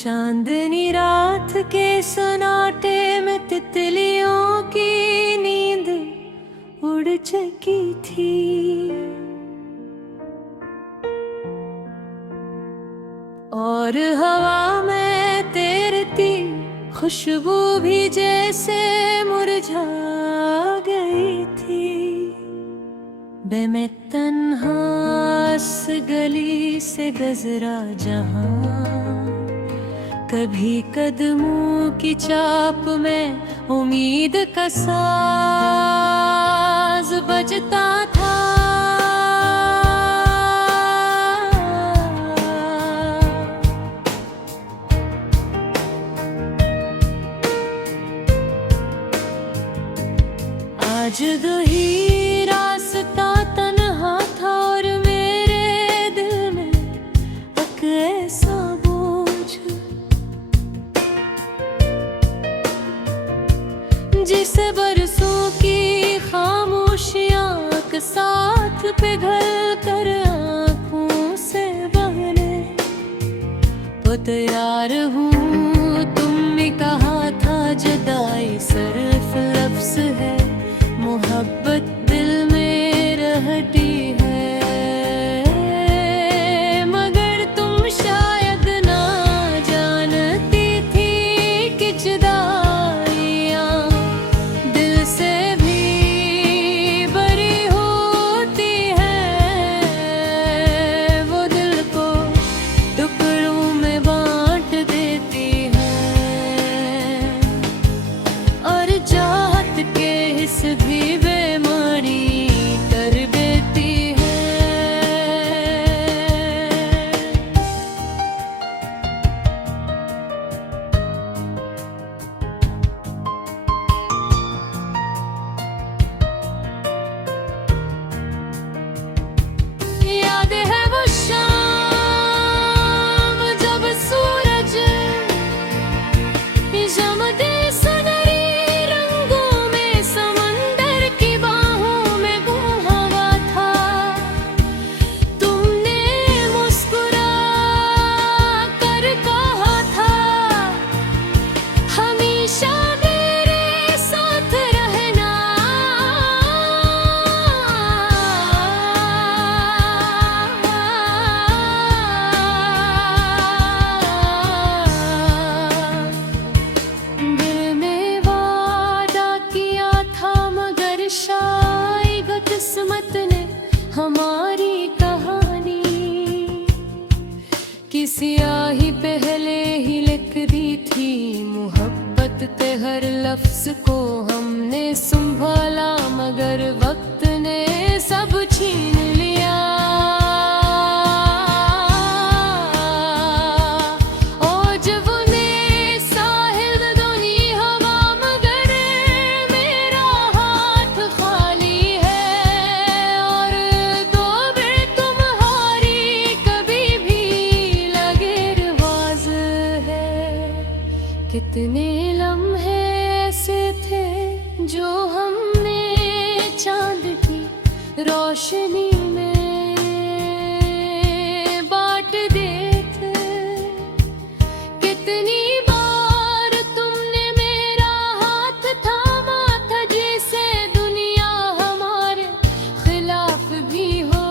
चांदनी रात के सन्नाटे में तितलियों की नींद उड़ चुकी थी। और हवा में तैरती खुशबू भी जैसे मुरझा गई थी। बे मैं तन्हा इस गली से गुजरा जहां कभी कदमों की चाप में उम्मीद का साज बजता था। आज दो ही रास्ता तन्हा था और मेरे दिल में एक ऐसा बोझ जिसे बरसों की खामोशियां के साथ पिघल कर आँखों से बहने तो तैयार हूँ। तुमने कहा था जुदाई सिर्फ लफ्ज़ है, मोहब्बत दिल में रहती है। मगर तुम शायद ना जानती थी कि जुदाइयाँ दिल से भी बड़ी होती है। वो दिल को टुकड़ों में बांट देती है और चाहत के हिस्स भी बेमारी कर देती है। याद है वो शाम जब सूरज जमते सुनहरी रंगों में समंदर की बाहों में गुम हुआ था। तुमने मुस्कुरा कर कहा था हमेशा मेरे साथ रहना। दिल में वादा किया था मगर शायद किस्मत ने हमारी कहानी किसी आही पहले ही लिख दी थी। मोहब्बत के हर लफ्ज को हमने संभाला मगर वक्त ने सब छीन लिया। और जब साहिल दोनी हवा मगर मेरा हाथ खाली है। और दो बिर तुम्हारी कभी भी लगे रिवाज है। कितने लम्हे ऐसे थे जो हमने चांद की रोशनी में बांट देते। कितनी बार तुमने मेरा हाथ थामा था जैसे दुनिया हमारे खिलाफ भी हो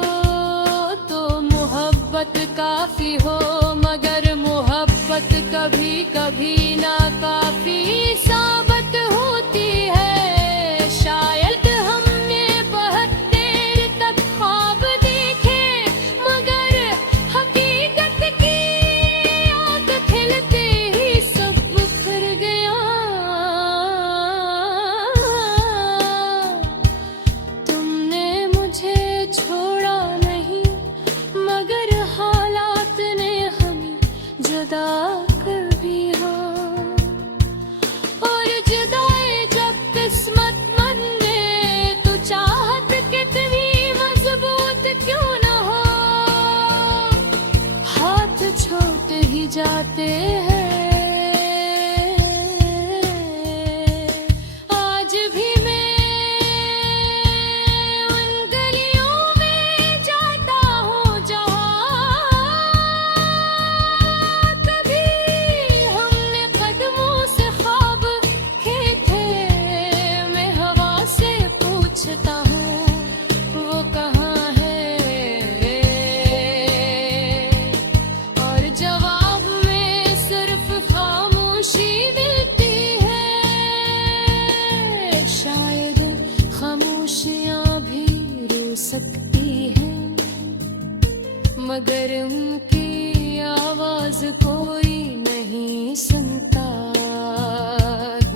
तो मोहब्बत काफी हो। मगर मोहब्बत कभी कभी नाकाफी साबित होती है। शायद हमने बहुत देर तक ख्वाब देखे मगर हकीकत की आग खिलते ही सब बिखर गया। तुमने मुझे छोड़ा नहीं मगर हालात ने हमें जुदा कर दिया। और जुदाई जब किस्मत मने तो चाहत कितनी मजबूत क्यों न हो हाथ छोड़ ही जाते हैं। आज भी मैं उन गलियों में जाता हूँ जहाँ कभी मगर उनकी आवाज कोई नहीं सुनता।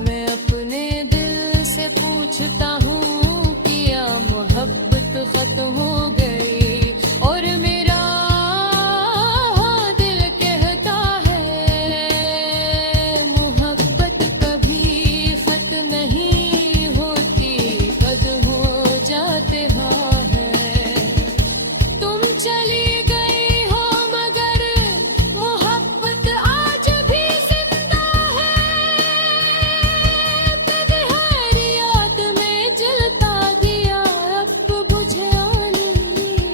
मैं अपने दिल से पूछता हूँ क्या मोहब्बत खत्म हो गई? और मेरा दिल कहता है मोहब्बत कभी खत्म नहीं होती, कद हो जाते हैं। तुम चली गई हो मगर मोहब्बत आज भी जिंदा है। कद हर याद में जलता दिया अब बुझा नहीं,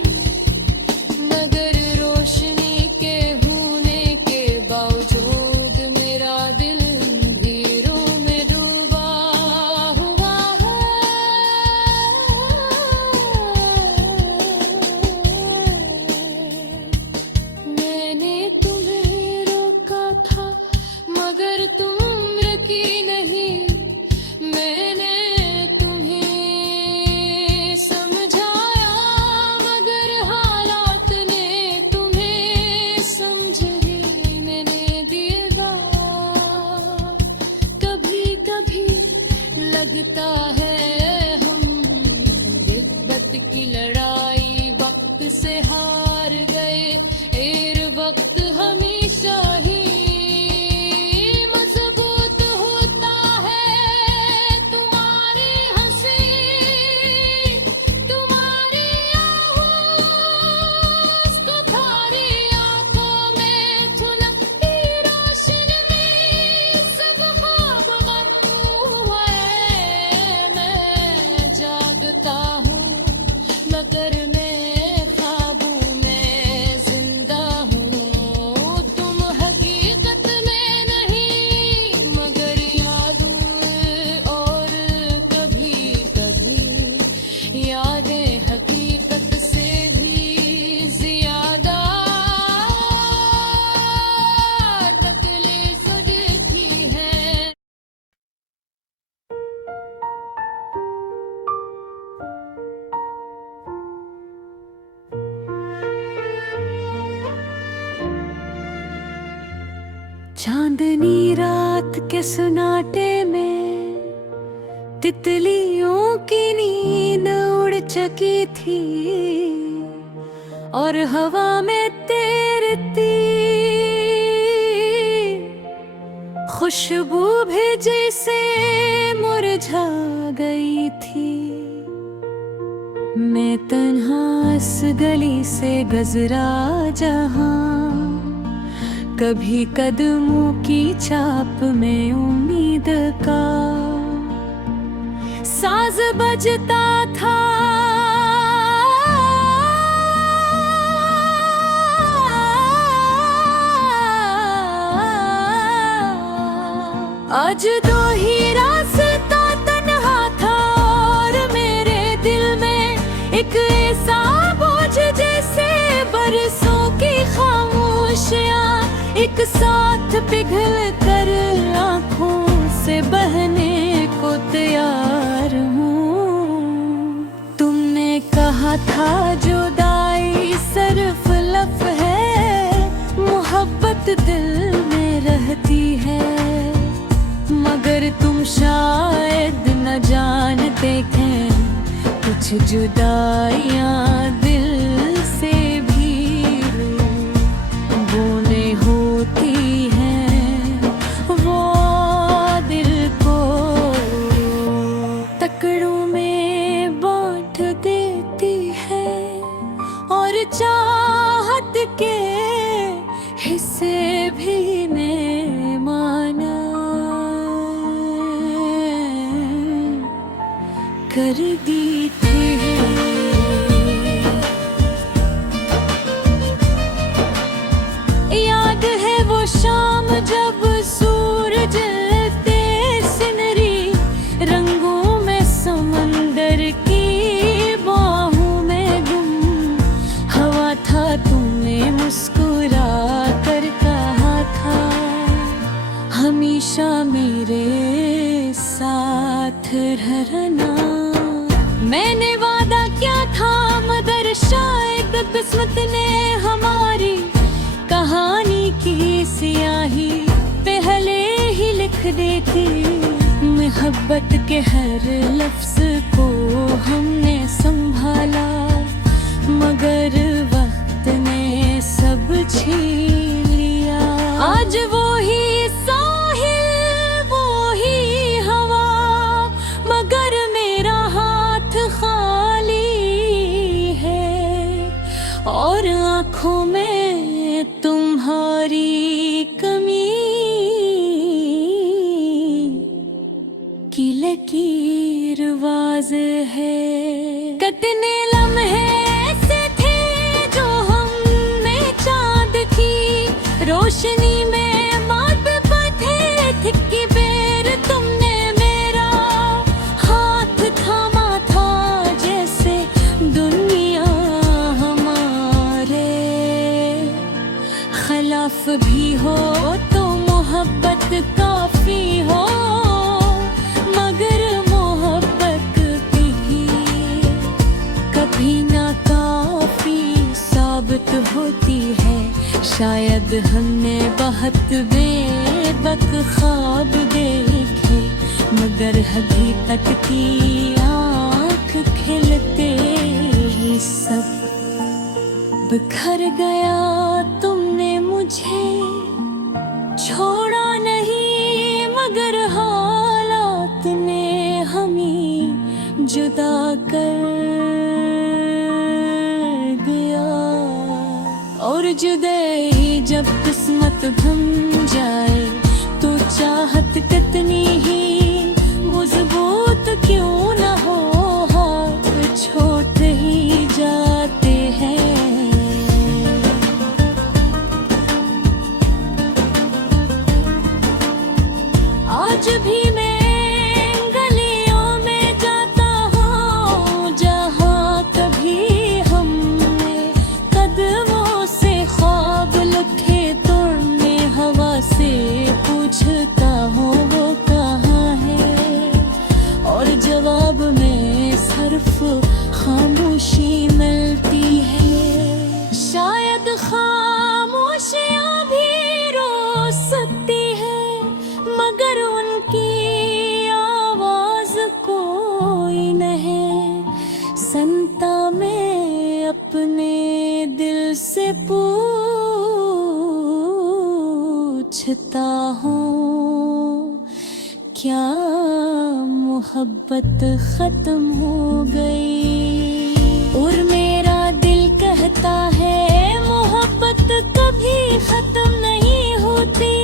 मगर रोशनी के होने के बावजूद मेरा दिल अंधेरों में डूबा हुआ है। मैंने तुम्हें रोका था मगर तुम रुकी नहीं। मैंने तुम्हें समझाया मगर हालात ने तुम्हें समझ ही मैंने दिया। कभी कभी लगता है हम हिब्बत की लड़ाई वक्त से हार गए। एर वक्त हमेशा ही मजबूत होता है। तुम्हारी हंसी तुम्हारी आवाज़ तुम्हारी आंखों में थुनकती रोशनी में सब ख्वाब गम हुए। मैं जागता हूँ मगर मैं ख्वाबों में जिंदा हूँ। तुम हकीकत में नहीं मगर यादों और कभी कभी यादें हकीकत से भी ज्यादा तकलीफ देती है। चांदनी रात के सन्नाटे में तितलियों की नींद उड़ चुकी थी और हवा में तैरती खुशबू भी जैसे मुरझा गई थी। मैं तन्हा इस गली से गुजरा जहां कभी कदमों की छाप में उम्मीद का साज बजता था। आज दो ही रास्ता तन्हा था और मेरे दिल में एक ऐसा बोझ जैसे बरसों की खामोशियां एक साथ पिघल कर आंखों से बहने को तैयार हूँ। तुमने कहा था जुदाई सिर्फ लफ है, मोहब्बत दिल में रहती है। मगर तुम शायद न जानते थे कुछ जुदाइयाँ दिल से भी बोले होती हैं, वो दिल को टुकड़ों में बांट देती है और चाहत के हिस्से भी ने माना कर दी थी। याद है वो शाम जब सूरज सिनरी रंगों में समंदर की बाहों में गुम हवा था। तुमने मुस्कुरा कर कहा था हमेशा मेरे साथ रहना। मैंने वादा किया था मगर शायद किस्मत ने हमारी कहानी की स्याही पहले ही लिख देती। मोहब्बत के हर लफ्ज को हमने संभाला, मगर वक्त ने सब छीन लिया। आज वो ही साहिल, वो ही हवा, मगर मेरा हाथ खाली है। और आँखों में तुम्हारी कमी की लकीर वाज़ है। कितने लम्हे ऐसे थे जो हमने चांद की रोशनी में मात पथे थिक्की बेर तुमने मेरा हाथ थामा था, जैसे दुनिया हमारे खिलाफ भी हो तो मोहब्बत काफी हो। मगर मोहब्बत भी कभी ना काफी साबित होती है। शायद हमने बहुत बेवक ख्वाब देखे, मगर अभी तक की आँख खिलते ही सब बिखर गया। तुमने मुझे छोड़ा नहीं, मगर हालात ने हमें जुदा कर दिया। और जुदाई जब किस्मत भम जाए तो चाहत कितनी ही मजबूत क्यों न हो, हाथ छोड़ ही जाते हैं। आज भी मैं गलियों में जाता हूँ जहाँ कभी हमने कदमों से ख्वाब लिखे, तो मैं हवा से पूछता हूँ वो कहाँ है, और जवाब में सिर्फ खामोशी मिलती है। शायद खामोशियाँ भी रो सकती है, मगर उनकी आवाज कोई नहीं सुनता। मैं अपने दिल से पूछता हूँ, क्या मोहब्बत खत्म हो गई? और मेरा दिल कहता है मोहब्बत कभी खत्म नहीं होती,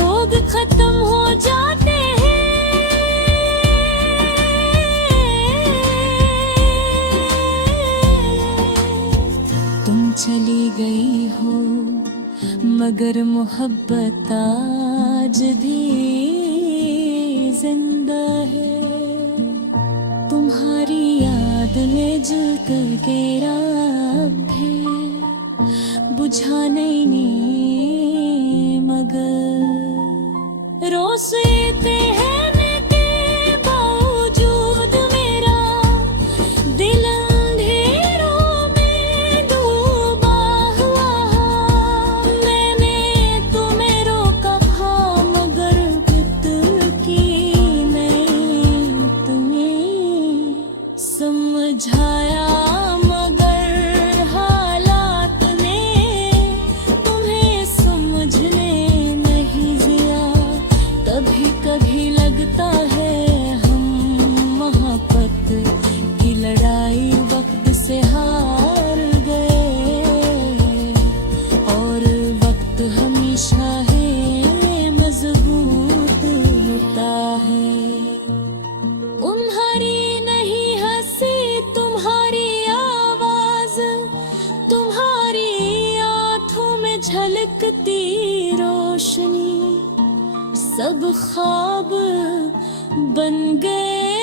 लोग खत्म हो जाते हैं। तुम चली गई हो मगर मोहब्बत आज भी जिंदा है। तुम्हारी याद में जल कर गिरा है, बुझा नहीं मगर रोसते हैं के बावजूद मेरा दिल अंधेरों में डूबा हुआ। मैंने तुम्हें रोका हाँ, मगर बितर की नहीं तुम्हें समझाया। मगर हालात ने तुम्हें समझने नहीं दिया। कभी कभी लगता है हम मोहब्बत की लड़ाई वक्त से हार गए, और वक्त हमेशा है मजबूत होता है। तुम्हारी नहीं हंसी तुम्हारी आवाज, तुम्हारी आंखों में झलकती रोशनी, सब ख्वाब बन गए